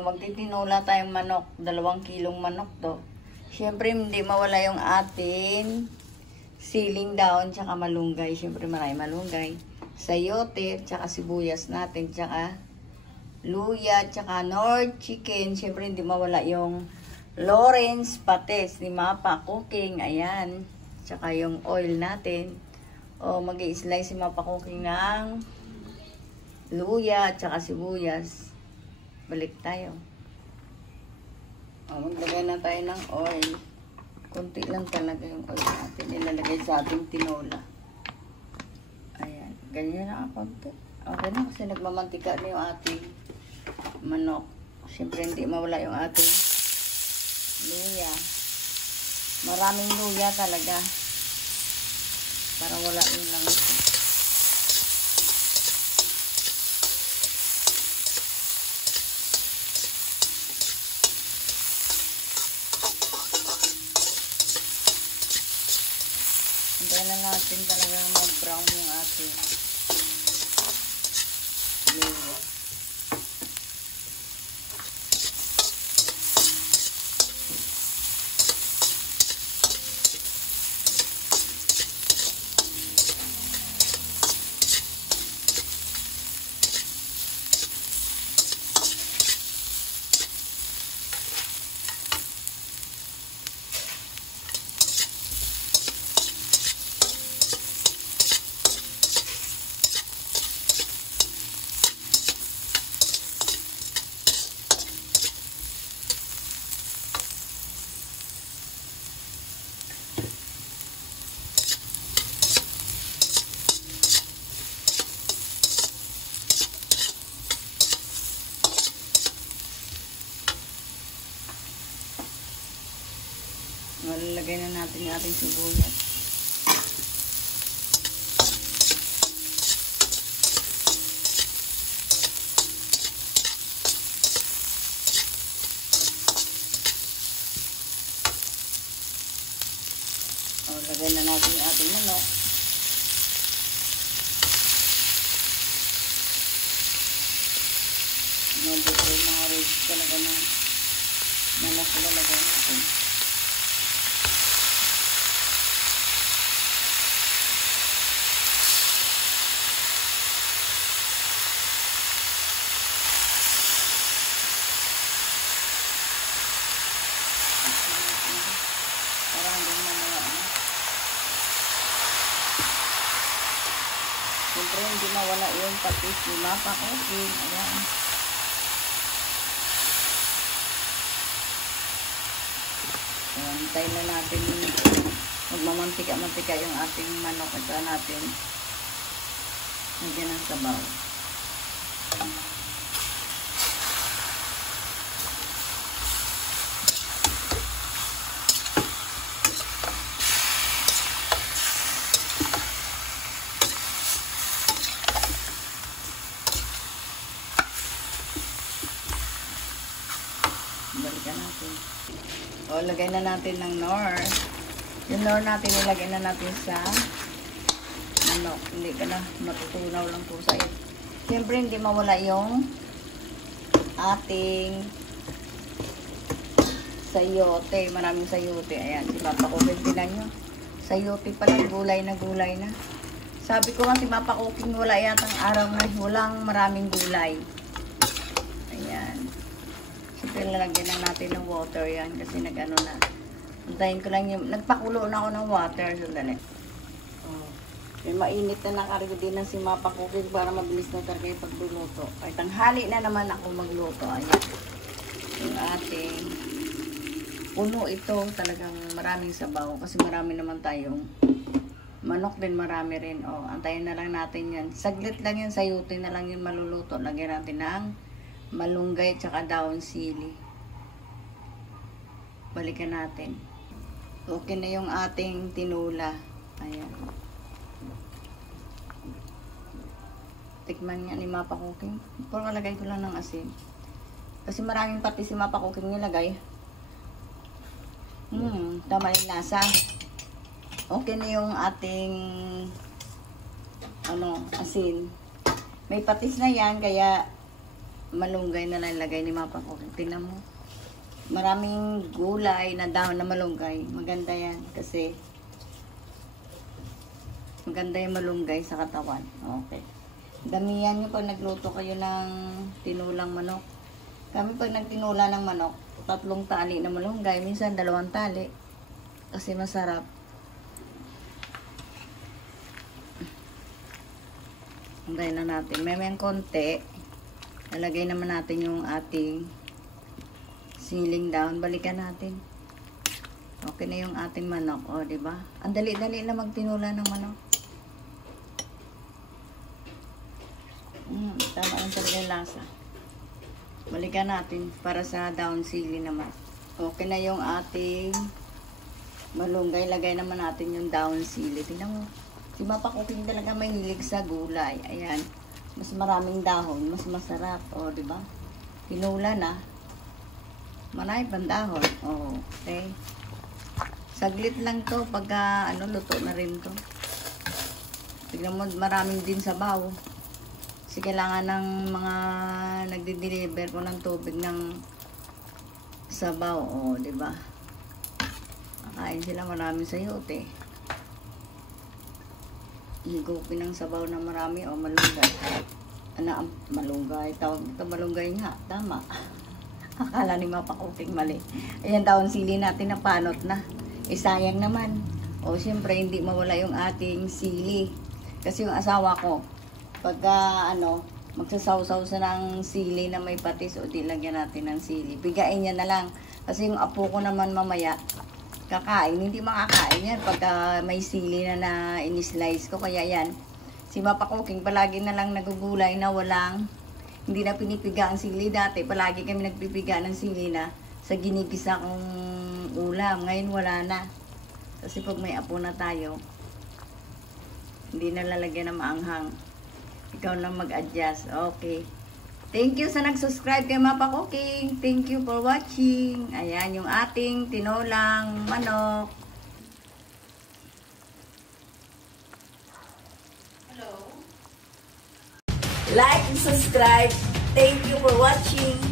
O, magtitinola tayong manok. 2 kilong manok to. Siyempre, hindi mawala yung atin siling daon, tsaka malunggay. Siyempre, marami malunggay. Sayote, tsaka sibuyas natin, tsaka luya, tsaka Nord chicken. Siyempre, hindi mawala yung Lawrence pates ni Mapa Cooking. Ayan. Tsaka yung oil natin. O, mag-i-slice si Mapa Cooking ng luya, tsaka sibuyas. Balik tayo. O, maglagay na tayo ng oil. Kunti lang talaga yung oil natin. Ilalagay sa ating tinola. Ayan. Ganyan na konti. Okay na kasi nagmamantika na yung ating manok. Siyempre hindi mawala yung ating luya. Maraming luya talaga. Para wala yung langis. Hintayin na natin talaga mag-brown yung ating luya. Malalagay na natin yung ating sibuyas. O, lagay na natin yung ating manok. Medyo mga rage talaga ng manok lalagay natin. Siyempre, hindi mawala yung patis ni Mapa Cooking. Ayan. Hintayin na natin magmamantika-mantika yung ating manok. Ito natin. Nagyan ng sabaw. Balikan natin. O, lagay na natin ng Knorr. Yung Knorr natin, ilagay na natin sa manok. Hindi ka na matutunaw lang po sa iyo. Siyempre, hindi mawala yung ating sayote. Maraming sayote. Ayan, si Papa Cooking, tinan nyo. Sayote pala, gulay na gulay na. Sabi ko nga si Papa Cooking, wala yatang araw na walang maraming gulay. Ayan. Siyempre, lalagyan lang natin ng water yan kasi nag-ano na. Antayin ko lang yung, nagpakulo na ako ng water. Sandali. Oh. May mainit na nakarito din ng si Mapa Cooking para mabilis na talaga yung pagluluto. Ay, tanghali na naman ako magluto. Ayan. Yung ating puno ito, talagang maraming sabaw. Kasi marami naman tayong manok din, marami rin. O, antayin na lang natin yan. Saglit lang yan, sayuti na lang yun maluluto. Lagyan natin ng malunggay tsaka daon sili. Balikan natin. Okay na yung ating tinula. Ayan. Tikman niya ni Mapa Cooking. Pero kalagay ko lang ng asin. Kasi maraming patis si Mapa Cooking nilagay. Tama yung lasa. Okay na yung ating asin. May patis na yan kaya malunggay na lang ilagay ni Mapa ko. Tingnan mo. Maraming gulay na dahon na malunggay. Maganda yan kasi maganda yung malunggay sa katawan. Okay. Damihan nyo pag nagluto kayo ng tinulang manok. Kami pag nagtinula ng manok, 3 tali na malunggay, minsan 2 tali. Kasi masarap. Hanggayin na natin. May konti. Lalagay naman natin yung ating siling down. Balikan natin. Okay na yung ating manok. O, diba? Ang dali-dali na magtinula ng manok. Tama lang talaga yung lasa. Balikan natin para sa down sili naman. Okay na yung ating malunggay. Lagay naman natin yung down sili. Tingnan mo. Si Mapa Cooking talaga may hilig sa gulay. Ayan. Mas maraming dahon. Mas masarap. O, diba? Tinula na. Marami pang dahon. O, okay. Saglit lang to. Pagka, luto na rin to. Tignan mo, maraming din sabaw. Kasi kailangan ng mga nagdi-deliver ko ng tubig ng sabaw. O, diba? Makain sila maraming sayote. Higupin ng sabaw na marami o malunggay. Malunggay. Tawag ito malunggay nga. Tama. Akala ni Mapa Cooking mali. Ayan, daon sili natin na panot na. Sayang naman. O, siyempre, hindi mawala yung ating sili. Kasi yung asawa ko, pagka, magsasawsaw sa ng sili na may patis, o di lagyan natin ng sili. Bigain niya na lang. Kasi yung apo ko naman mamaya, kakain. Hindi makakain yan pagka may sili na in-slice ko. Kaya yan, si Mapa Cooking palagi na lang nagugulay na hindi na pinipiga ang sili. Dati, palagi kami nagpipiga ng sili na sa ginigisa kong ulam. Ngayon, wala na. Kasi pag may apo na tayo, hindi na lalagyan ng maanghang. Ikaw na mag-adjust. Okay. Thank you sa nag-subscribe kay Mapa Cooking. Thank you for watching. Ayan, yung ating tinulang manok. Hello. Like and subscribe. Thank you for watching.